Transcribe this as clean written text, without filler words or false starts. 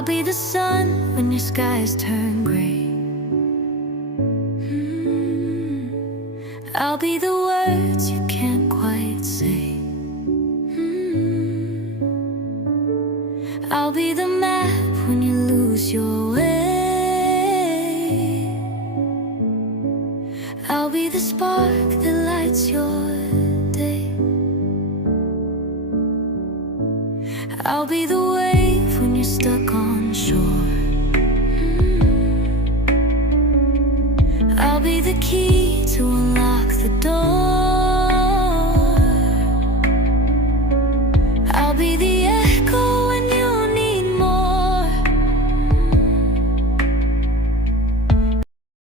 I'll be the sun when your skies turn gray. I'll be the words you can't quite say. I'll be the map when you lose your way. I'll be the spark that lights your day. I'll be the